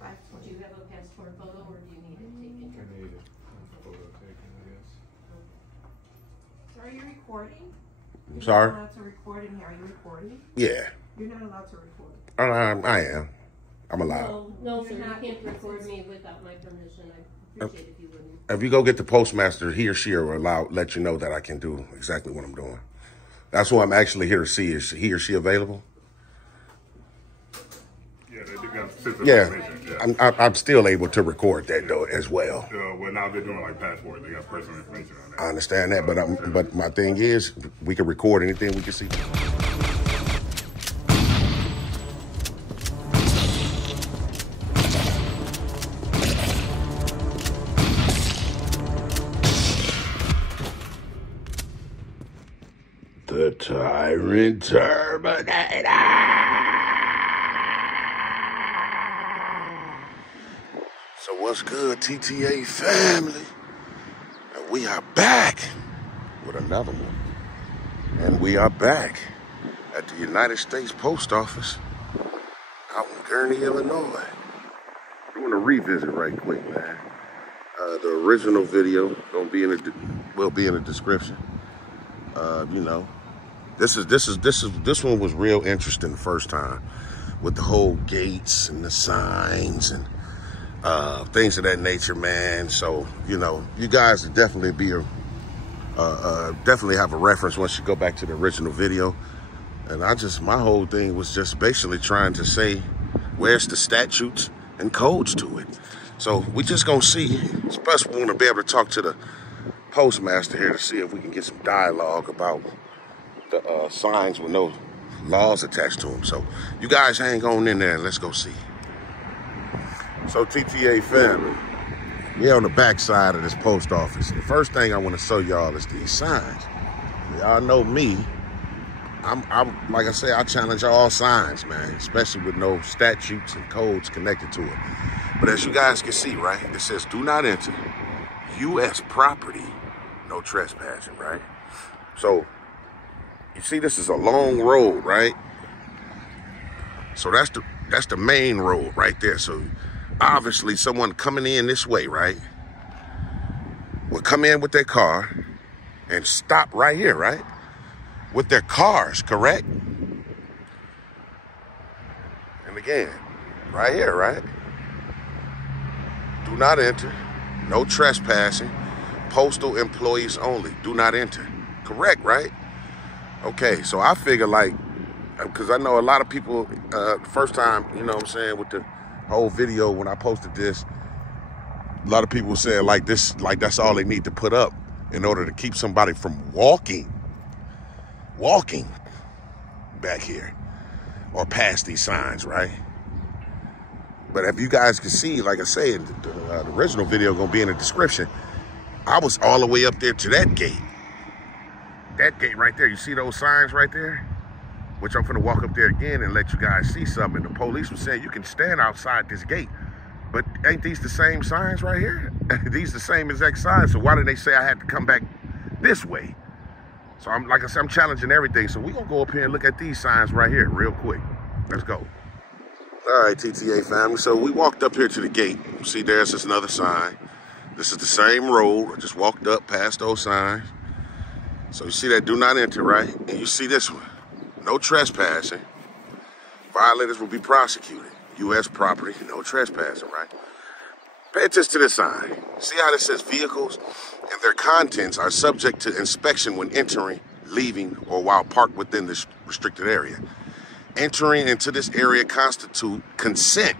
Do you have a passport photo or do you need it taken? I need a photo taken, I guess. So are you recording? You're Sorry? not allowed to record in here. Are you recording? Yeah. You're not allowed to record. I am. I'm allowed. No, sir, you can't record me without my permission. I appreciate if you wouldn't. If you go get the postmaster, he or she will let you know that I can do exactly what I'm doing. That's who I'm actually here to see. Is he or she available? Yeah, they do got sensitive Yeah. information. I'm still able to record that though as well. Well, now they're doing like passport. They got personal information on that. I understand that, but my thing is, we can record anything we can see. The Tyrant Terminator! So what's good, TTA family? And we are back with another one. And we are back at the United States Post Office out in Gurnee, Illinois. I'm gonna revisit right quick, man. The original video will be in the description. You know, this one was real interesting the first time with the whole gates and the signs and things of that nature, man. So, you know, you guys would definitely definitely have a reference once you go back to the original video. And my whole thing was just basically trying to say, where's the statutes and codes to it? So we just gonna see, especially we want to be able to talk to the Postmaster here to see if we can get some dialogue about the signs with no laws attached to them. So you guys hang on in there and let's go see. So TTA family, we're on the back side of this post office. The first thing I want to show y'all is these signs. Y'all know me. I'm like I say, I challenge all signs, man, especially with no statutes and codes connected to it. But as you guys can see, right, it says do not enter U.S. property, no trespassing, right? So you see this is a long road, right? So that's the main road right there. So obviously someone coming in this way, right, will come in with their car and stop right here, right? With their cars, correct? And again, right here, right? Do not enter, no trespassing, postal employees only, do not enter. Correct, right? Okay, so I figure like, because I know a lot of people, first time, you know what I'm saying, with the whole video when I posted this, a lot of people said like this, like that's all they need to put up in order to keep somebody from walking back here or past these signs, right? But if you guys can see, like I said, the original video gonna be in the description. I was all the way up there to that gate. That gate right there, you see those signs right there? Which I'm gonna walk up there again and let you guys see something. The police was saying you can stand outside this gate, but ain't these the same signs right here? These the same exact signs, so why did they say I had to come back this way? So I'm, like I said, I'm challenging everything. So we're gonna go up here and look at these signs right here real quick. Let's go. All right, TTA family. So we walked up here to the gate. See, there's just another sign. This is the same road. I just walked up past those signs. So you see that do not enter, right? And you see this one. No trespassing. Violators will be prosecuted. U.S. property, no trespassing, right? Pay attention to this sign. See how this says vehicles and their contents are subject to inspection when entering, leaving, or while parked within this restricted area. Entering into this area constitute consent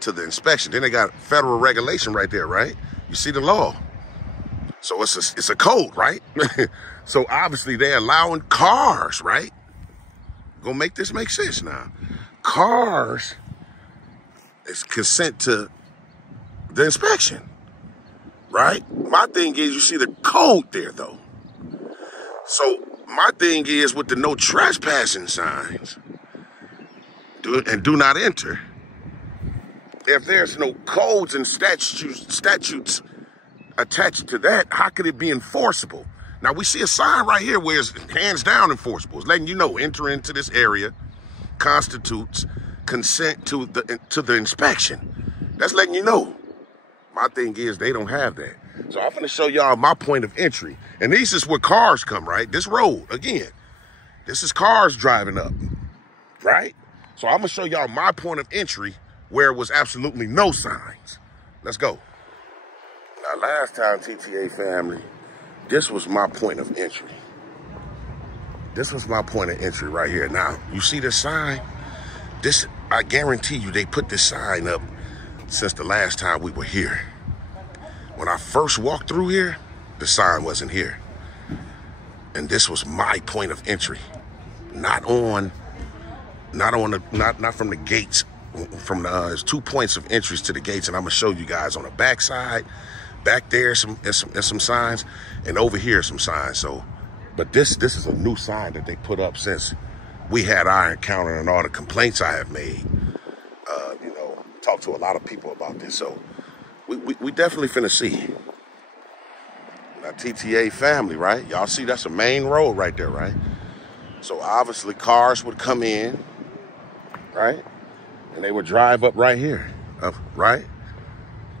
to the inspection. Then they got federal regulation right there, right? You see the law. So it's a code, right? So obviously they're allowing cars, right? Gonna make this make sense now. Cars is consent to the inspection, right? My thing is, you see the code there though. So my thing is with the no trespassing signs and do not enter, if there's no codes and statutes attached to that, how could it be enforceable? Now we see a sign right here where it's hands down enforceable. It's letting you know enter into this area constitutes consent to the inspection. That's letting you know. My thing is they don't have that. So I'm gonna show y'all my point of entry. And this is where cars come, right? This road, again, this is cars driving up, right? So I'm gonna show y'all my point of entry where it was absolutely no signs. Let's go. Now, last time, TTA family, this was my point of entry. This was my point of entry right here. Now, you see this sign? This, I guarantee you, they put this sign up since the last time we were here. When I first walked through here, the sign wasn't here. And this was my point of entry. Not from the gates. From the there's 2 points of entries to the gates, and I'm gonna show you guys on the back side. Back there, some signs, and over here some signs. So, but this is a new sign that they put up since we had our encounter and all the complaints I have made. You know, talked to a lot of people about this. So, we definitely finna see. Now, TTA family, right? Y'all see that's a main road right there, right? So obviously cars would come in, right? And they would drive up right here, right?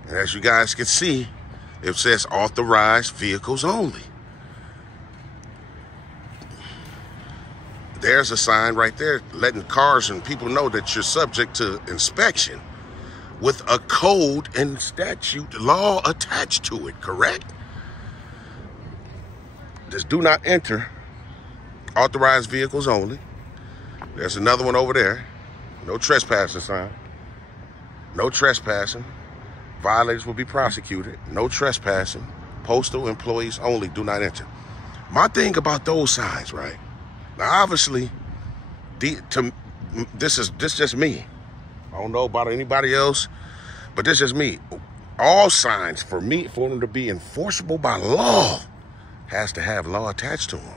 And as you guys can see, it says authorized vehicles only. There's a sign right there letting cars and people know that you're subject to inspection with a code and statute law attached to it, correct? Just do not enter, authorized vehicles only. There's another one over there. No trespassing sign. No trespassing. Violators will be prosecuted. No trespassing. Postal employees only, do not enter. My thing about those signs, right? Now, obviously, this just me. I don't know about anybody else, but this is me. All signs, for them to be enforceable by law, has to have law attached to them.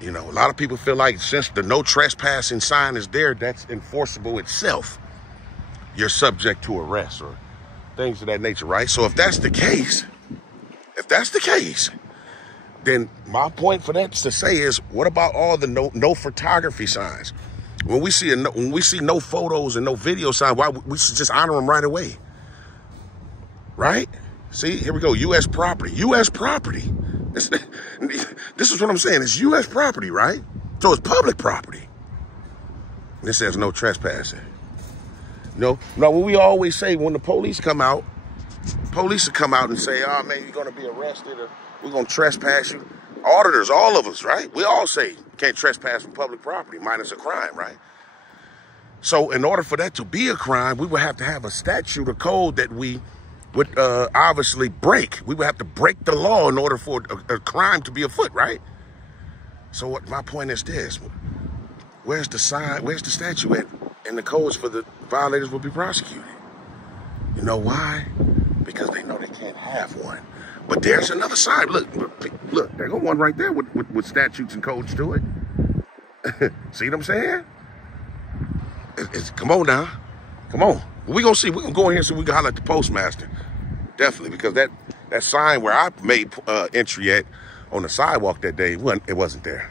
You know, a lot of people feel like since the no trespassing sign is there, that's enforceable itself. You're subject to arrest or things of that nature, right? So if that's the case, then my point for that to say is, what about all the no photography signs? When we see no photos and no video sign, why we should just honor them right away, right? See, here we go. U.S. property. U.S. property. This is what I'm saying. It's U.S. property, right? So it's public property. And it says no trespassing. No, what we always say when the police come out, police will come out and say, oh, man, you're going to be arrested or we're going to trespass you. Auditors, all of us, right? We all say you can't trespass from public property, minus a crime, right? So in order for that to be a crime, we would have to have a statute or code that we would obviously break. We would have to break the law in order for a crime to be afoot, right? So what my point is this. Where's the sign? Where's the statute at? And the codes for the violators will be prosecuted. You know why? Because they know they can't have one. But there's another side. Look, there's one right there with statutes and codes to it. See what I'm saying? Come on now. Come on. We're going to see. We're going to go in here so we can holler at the Postmaster. Definitely, because that sign where I made entry at on the sidewalk that day, it wasn't there.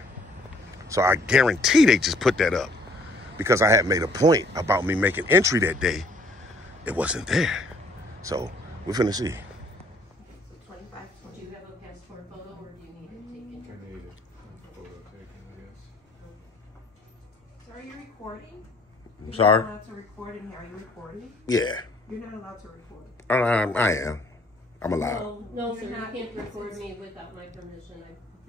So I guarantee they just put that up because I had made a point about me making entry that day. It wasn't there. So we're finna see. 25. Do you have a passport photo or do you need it taken? I need it. Photo taken, I guess. So are you recording? I'm sorry? You're not allowed to record in here. Are you recording? Yeah. You're not allowed to record. I am. I'm allowed. No, sir, you can't record me without my permission.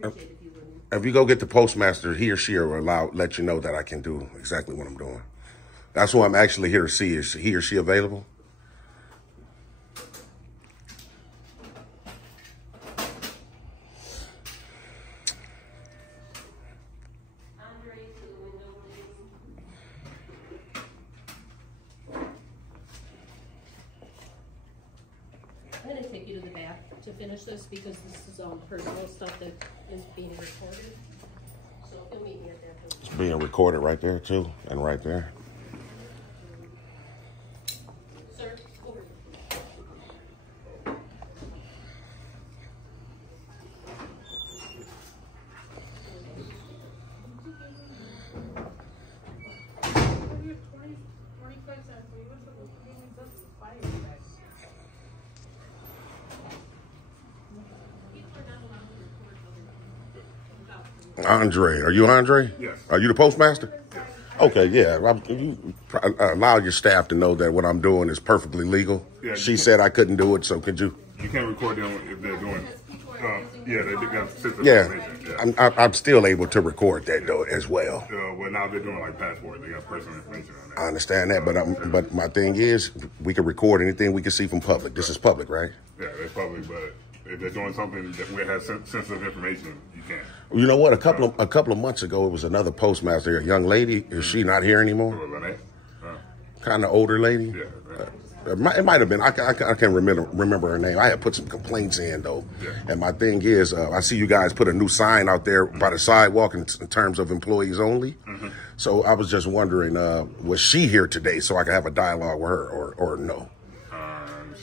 I appreciate if you wouldn't. If you go get the Postmaster, he or she will let you know that I can do exactly what I'm doing. That's what I'm actually here to see. Is he or she available? I'm going to take you to the back to finish this because this is personal stuff that is being recorded. So you'll meet me at that point. It's being recorded right there too, and right there. Sir, over here. Andre. Are you Andre? Yes. Are you the postmaster? Yes. Okay, yeah. You allow your staff to know that what I'm doing is perfectly legal. Yeah, She said I couldn't do it, so could you? You can't record them if they're doing. Yeah, they got sensitive Yeah, information. I'm still able to record that though as well. Well, now they're doing like passport. They got personal information on that. I understand that, but my thing is, we can record anything we can see from public. This is public, right? Yeah, they're public, but if they're doing something that we have sensitive information, you can't. You know what? A couple of months ago, it was another postmaster, a young lady. Is she not here anymore? Kind of older lady. Yeah. It might have been. I can't remember her name. I had put some complaints in though, and my thing is, I see you guys put a new sign out there by the sidewalk in terms of employees only. So I was just wondering, was she here today so I could have a dialogue with her, or no?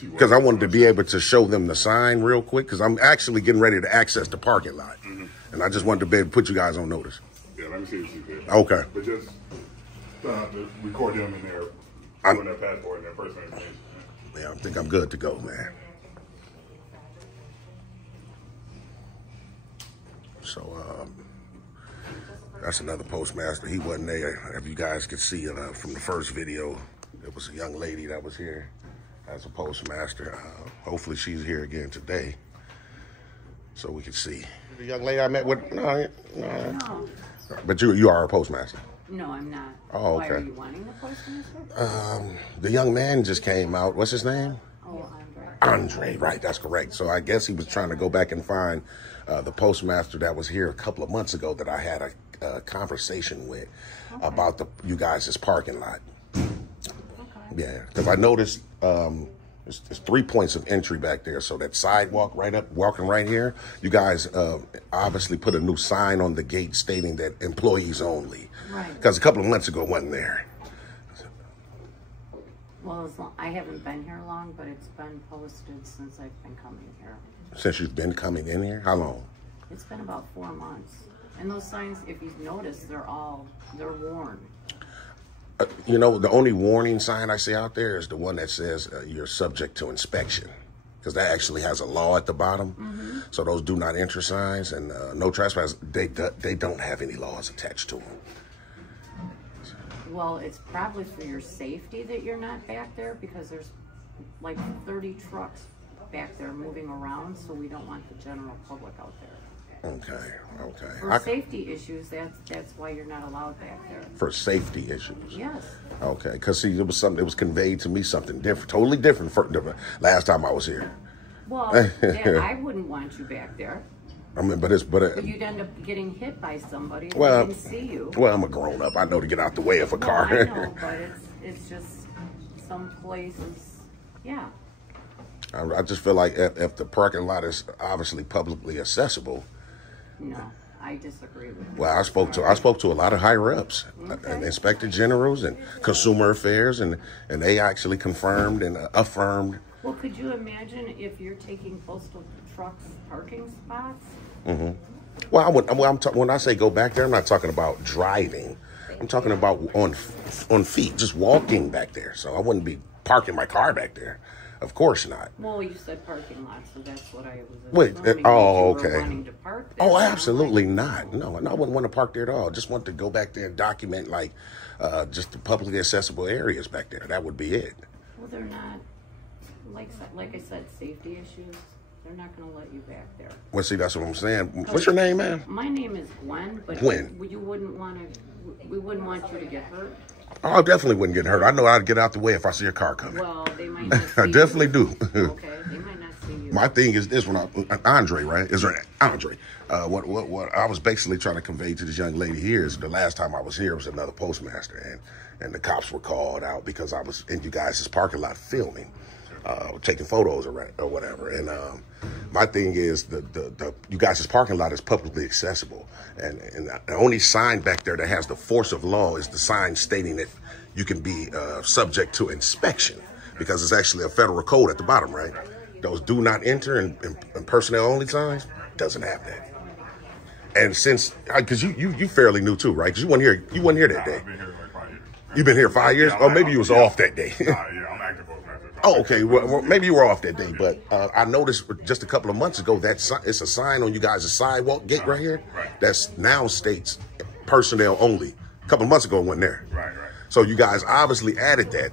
Because I wanted to be able to show them the sign real quick, because I'm actually getting ready to access the parking lot, and I just wanted to be able to put you guys on notice. Yeah, let me see if she's there. Okay. But just record them in their doing their passport and their personal information. Yeah, I think I'm good to go, man. So, that's another postmaster. He wasn't there. If you guys could see from the first video, it was a young lady that was here as a postmaster. Hopefully she's here again today so we can see. The young lady I met with, no. But you are a postmaster. No, I'm not. Oh, okay. Why are you wanting the postmaster? The young man just came out. What's his name? Oh, Andre, right, that's correct. So I guess he was trying to go back and find the postmaster that was here a couple of months ago that I had a conversation with about you guys' parking lot. Yeah, because I noticed there's 3 points of entry back there. So that sidewalk right up, walking right here, you guys obviously put a new sign on the gate stating that employees only. Right. Because a couple of months ago it wasn't there. Well, I haven't been here long, but it's been posted since I've been coming here. Since you've been coming in here? How long? It's been about 4 months. And those signs, if you've noticed, they're worn. You know, the only warning sign I see out there is the one that says you're subject to inspection, because that actually has a law at the bottom. So those do not enter signs and no trespass, they don't have any laws attached to them. Well, it's probably for your safety that you're not back there, because there's like 30 trucks back there moving around, so we don't want the general public out there. Okay. For safety issues, that's why you're not allowed back there. For safety issues? Yes. Okay, because see, it was something, it was conveyed to me something different, totally different for the last time I was here. Well, I wouldn't want you back there. I mean, but you'd end up getting hit by somebody and well, they didn't see you. Well, I'm a grown up. I know to get out the way of a car. I know, but it's just some places, yeah. I just feel like if the parking lot is obviously publicly accessible. No, I disagree with you. Well, I spoke to a lot of higher ups, and inspector generals and consumer affairs, and they actually confirmed and affirmed. Well, could you imagine if you're taking postal trucks parking spots? Well, when I say go back there, I'm not talking about driving. I'm talking about on feet, just walking back there. So I wouldn't be parking my car back there. Of course not. Well, you said parking lot, so that's what I was Wait, assuming. okay. Wanting to park there. Oh, absolutely not. No, I wouldn't want to park there at all. Just want to go back there and document like just the publicly accessible areas back there. That would be it. Well, they're not, like I said, safety issues. They're not going to let you back there. Well, see, that's what I'm saying. What's your name, man? My name is Gwen, but Gwen. we wouldn't want you to get hurt. Oh, I definitely wouldn't get hurt. I know I'd get out the way if I see a car coming. Well, they might not see I definitely do. Okay, they might not see you. My thing is this: Andre, right? Is there Andre? What I was basically trying to convey to this young lady here is the last time I was here was another postmaster, and the cops were called out because I was in you guys' parking lot filming, taking photos or whatever. And my thing is the you guys' parking lot is publicly accessible, and the only sign back there that has the force of law is the sign stating that you can be subject to inspection, because it's actually a federal code at the bottom, right? Those do not enter and personnel only signs doesn't have that. And since, because you fairly new too, right? Because you weren't here that day. I've been here like 5 years. You've been here 5 years? Yeah, or maybe you was off that day. Yeah, I'm active postmaster. Oh, okay. Well, maybe you were off that day, but I noticed just a couple of months ago that it's a sign on you guys' sidewalk gate right here that's now states personnel only. A couple of months ago, it wasn't there. Right. So you guys obviously added that.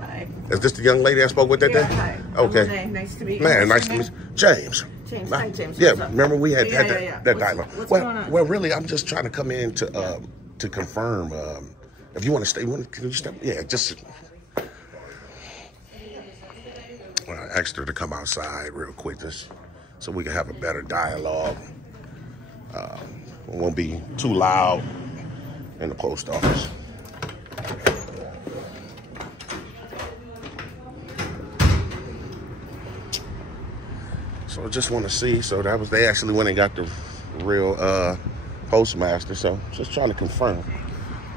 Hi. Is this the young lady I spoke with that day? Hi. Okay. Renee, nice to meet you. Man, nice to meet you. James. James. Hi, James. Yeah, What's up? remember we had Yeah. that What's dialogue. going Well, on? well, really, I'm just trying to come in to confirm. If you want to stay, can you step? Yeah, just. I asked her to come outside real quick, just so we can have a better dialogue. It won't be too loud in the post office. So I just want to see. So that was, they actually went and got the real Postmaster. So just trying to confirm.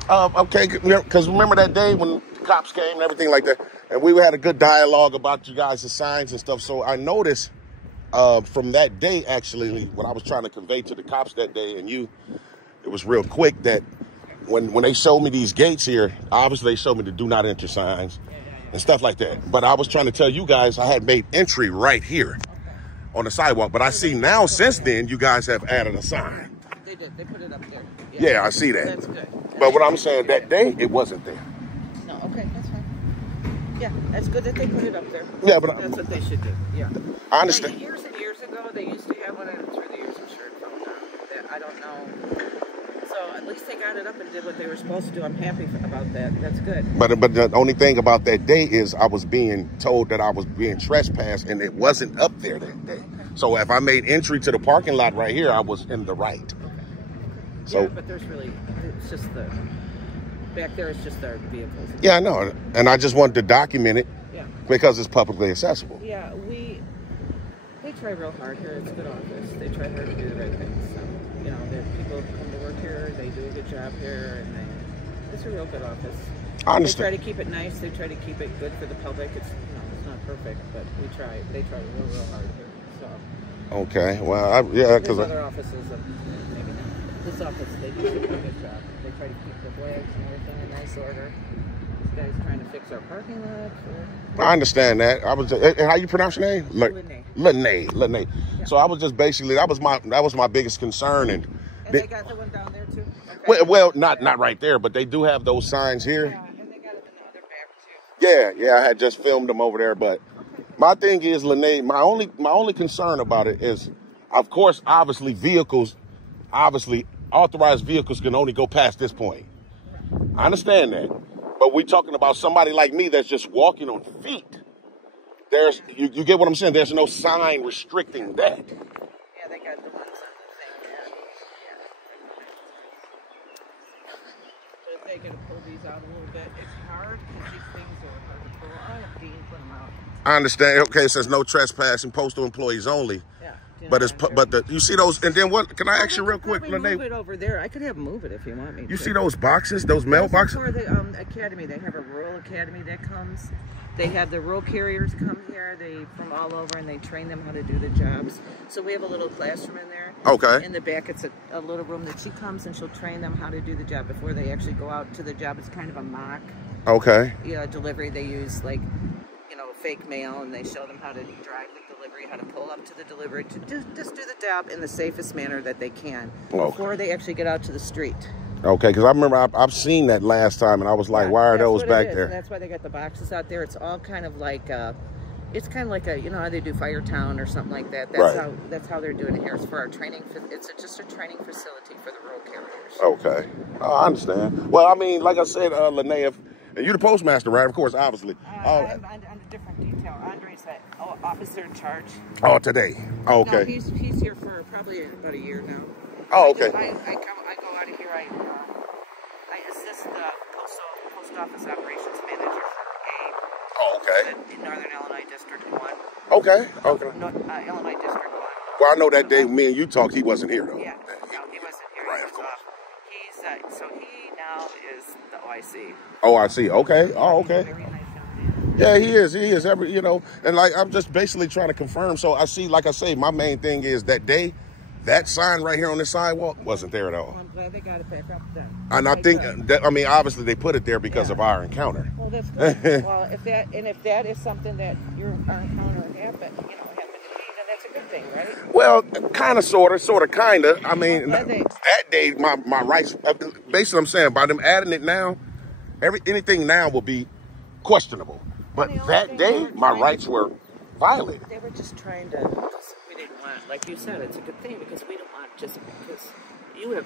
Okay, because remember that day when the cops came and everything like that, and we had a good dialogue about you guys' signs and stuff. So I noticed from that day, actually, what I was trying to convey to the cops that day and you, it was real quick that when they showed me these gates here, obviously they showed me the do not enter signs and stuff like that. But I was trying to tell you guys I had made entry right here on the sidewalk. But I see now since then, you guys have added a sign. They did. They put it up there. Yeah, I see that. That's good. But what I'm saying, that day, it wasn't there. No, okay, that's fine. Yeah, that's good that they put it up there. Yeah, but That's what they should do, yeah. I understand. Years and years ago, they used to have one, and through the years, I'm sure it fell down. I don't know. So at least they got it up and did what they were supposed to do. I'm happy about that. That's good. But the only thing about that day is I was being told that I was being trespassed, and it wasn't up there that day. So if I made entry to the parking lot right here, I was in the right. So, yeah, but there's really, it's just back there it's just our vehicles. Yeah, I know. And I just wanted to document it Yeah. because it's publicly accessible. Yeah, they try real hard here. It's a good office. They try hard to do the right things. So, you know, people come to work here. They do a good job here, and it's a real good office. I understand. They try to keep it nice. They try to keep it good for the public. It's not perfect, but we try. They try real hard here. So. Okay. Well, yeah, because other offices, maybe not. This office, they do a pretty good job. They try to keep the flags and everything in nice order. This guy's trying to fix our parking lot. I understand that. I was how you pronounce your name? Lene. Yeah. So I was just basically that was my biggest concern, and they got the one down there too. Okay. Well, not right there, but they do have those signs here. Yeah, and they got it in the other back too. Yeah, I had just filmed them over there, but my thing is, Lene, my only concern about it is, of course, obviously authorized vehicles can only go past this point. I understand that. But we're talking about somebody like me that's just walking on feet. You get what I'm saying? There's no sign restricting that. Yeah, they got the ones on the thing. Yeah. So if they could pull these out a little bit, it's hard because these things are hard to pull. I have Dean put them out. I understand. Okay, it says no trespassing, postal employees only. Yeah. But you see those, and then what? Can I ask you real quick, Lene? Move it over there. I could have them move it if you want me to. You see those boxes, those mailboxes? For the academy, they have a rural academy that comes. They have the rural carriers come here. They from all over, and they train them how to do the jobs. So we have a little classroom in there. Okay. In the back, it's a little room that she comes and she'll train them how to do the job before they actually go out to the job. It's kind of a mock. Okay. Delivery. They use fake mail, and they show them how to drive the delivery, how to pull up to the delivery, to just do the job in the safest manner that they can before they actually get out to the street. Okay, because I remember I've seen that last time, and I was like, why are those back there? And that's why they got the boxes out there. It's all kind of like it's kind of like how they do Firetown or something like that. That's how they're doing it here. It's for our training. It's just a training facility for the rural carriers. Okay, I understand. Well, I mean, like I said, Lene, and you're the postmaster, right? Of course, obviously. I'm on a different detail. Andre's that officer in charge. Oh, today. Oh, okay. No, he's here for probably about a year now. Oh, okay. I go out of here. I assist the post office operations manager for Gabe. Oh, okay. In Northern Illinois District 1. Okay. Illinois District 1. Well, I know that day me and you talked, he wasn't here, though. Yeah, no, he wasn't here. Right, He of course. so he now is the OIC. Oh, I see. Okay. Oh, okay. Very nice young man. Yeah, he is. And like, I'm just basically trying to confirm. So I see, like I say, my main thing is that day, that sign right here on the sidewalk wasn't there at all. glad they got it back up then. And I think that, I mean, obviously they put it there because of our encounter. Well, that's good. Well, if that is something that our encounter happened, happened to be, then that's a good thing, right? Well, kind of, sort of, kind of. I mean, that day, my rights, basically I'm saying, by them adding it now, anything now will be questionable. But that day, my rights were violated. They were just trying to, we didn't want, like you said, it's a good thing because we don't want just because you have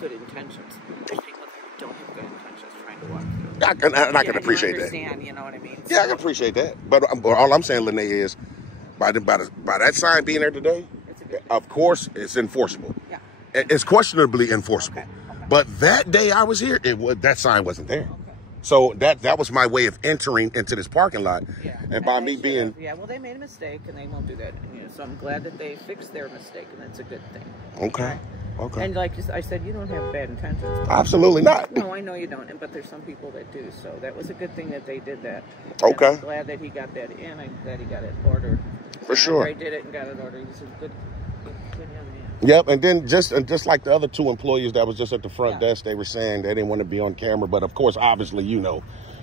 good intentions. There's people that don't have good intentions trying to walk through. I can appreciate that. You know what I mean? Yeah, I can appreciate that. But all I'm saying, Lene, is by that sign being there today, of course, it's enforceable. Yeah. It's questionably enforceable. Okay. But that day I was here, that sign wasn't there. Okay. So that was my way of entering into this parking lot. Yeah. And by me being... Yeah, well, they made a mistake, and they won't do that. So I'm glad that they fixed their mistake, and that's a good thing. Okay. Okay. And like I said, you don't have bad intentions. Absolutely not. No, I know you don't. But there's some people that do. So that was a good thing that they did that. Okay. And I'm glad that he got that in. I'm glad he got it ordered. For sure. He did it and got it ordered. He's a good young man. Yep, and then just like the other two employees that was just at the front desk, they were saying they didn't want to be on camera, but of course, obviously,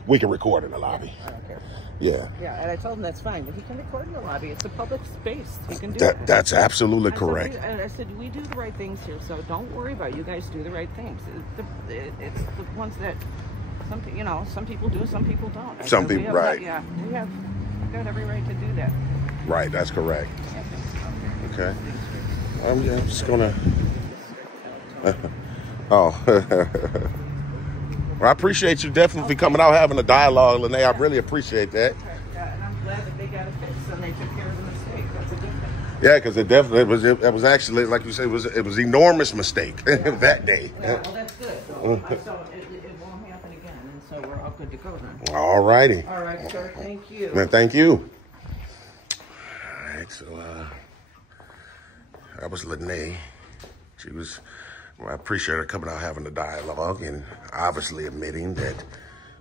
we can record in the lobby. I don't care. Yeah. Yeah, and I told him that's fine, but he can record in the lobby. It's a public space. He can do that. That's absolutely correct. I said, we do the right things here, so don't worry about it. You guys do the right things. It's the ones that some people do, some people don't. Some people, right. Yeah, we've got every right to do that. Right, that's correct. Okay. I'm just gonna. Well, I appreciate you definitely coming out having a dialogue, Lene. I really appreciate that. And I'm glad that they got it fixed and they took care of the mistake. That's a good thing. Yeah, because it was actually, like you said, it was enormous mistake that day. Yeah, well, that's good. So it won't happen again, and so we're all good to go then. All righty. All right, sir. Thank you. Man, thank you. All right, so that was Lene. I appreciate her coming out having a dialogue and obviously admitting that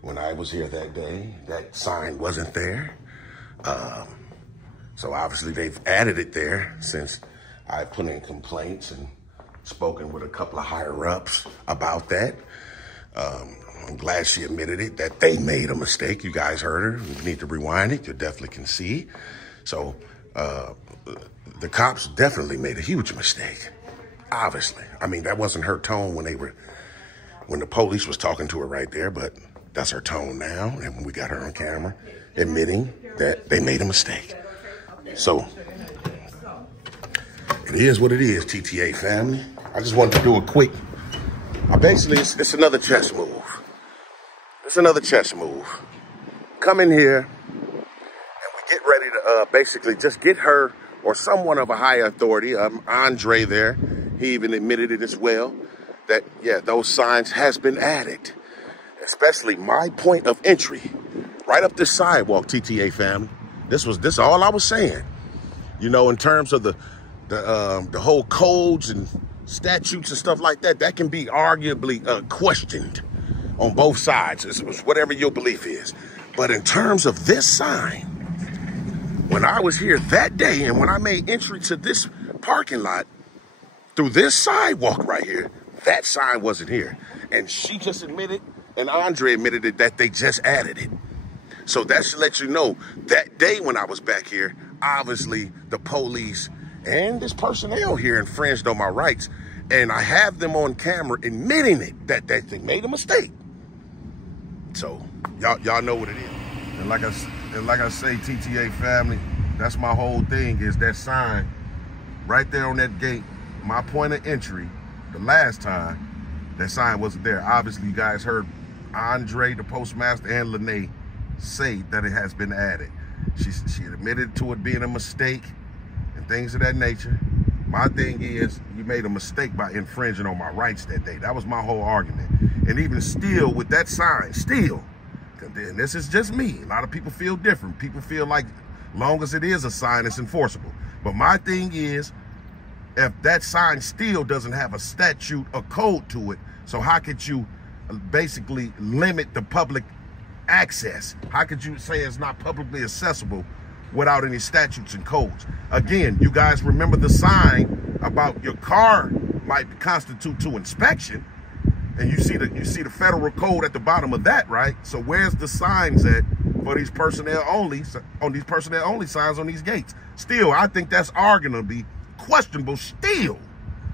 when I was here that day, that sign wasn't there. So obviously they've added it there since I put in complaints and spoken with a couple of higher ups about that. I'm glad she admitted it, that they made a mistake. You guys heard her. You need to rewind it. You definitely can see. So the cops definitely made a huge mistake. Obviously. I mean, that wasn't her tone when the police was talking to her right there, but that's her tone now. And when we got her on camera admitting that they made a mistake. So it is what it is, TTA family. I just wanted to do a quick, basically it's another chess move. It's another chess move. Come in here and we get ready to basically just get her or someone of a higher authority, Andre there, he even admitted it as well, that, yeah, those signs has been added, especially my point of entry, right up this sidewalk, TTA family. This is all I was saying. In terms of the whole codes and statutes and stuff like that, that can be arguably questioned on both sides. It's whatever your belief is. But in terms of this sign, when I was here that day and when I made entry to this parking lot through this sidewalk right here, that sign wasn't here. And she just admitted, and Andre admitted it, that they just added it. So that should let you know that day when I was back here, obviously the police and this personnel here infringed on my rights. And I have them on camera admitting it, that they made a mistake. So y'all know what it is. And like I say, TTA family, that's my whole thing, is that sign right there on that gate. My point of entry, the last time, that sign wasn't there. Obviously, you guys heard Andre, the postmaster, and Lene say that it has been added. She admitted to it being a mistake and things of that nature. My thing is, you made a mistake by infringing on my rights that day. That was my whole argument. And even still, with that sign, and this is just me. A lot of people feel different. People feel like, long as it is a sign, it's enforceable. But my thing is, if that sign still doesn't have a statute or code to it, so how could you basically limit the public access? How could you say it's not publicly accessible without any statutes and codes? Again, you guys remember the sign about your car might constitute to inspection. And you see the federal code at the bottom of that, right? So where's the signs at for these personnel only signs on these gates? Still, I think that's gonna be questionable still.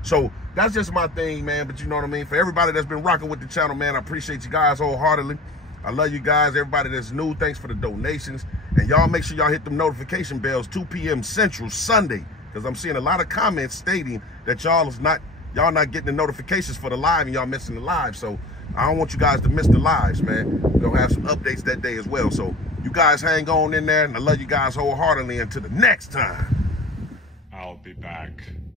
So that's just my thing, man. But you know what I mean? For everybody that's been rocking with the channel, man, I appreciate you guys wholeheartedly. I love you guys. Everybody that's new, thanks for the donations. And y'all make sure y'all hit them notification bells 2 p.m. Central Sunday, because I'm seeing a lot of comments stating that y'all not getting the notifications for the live and y'all missing the live. So I don't want you guys to miss the lives, man. We're gonna have some updates that day as well. So you guys hang on in there, and I love you guys wholeheartedly. Until the next time, I'll be back.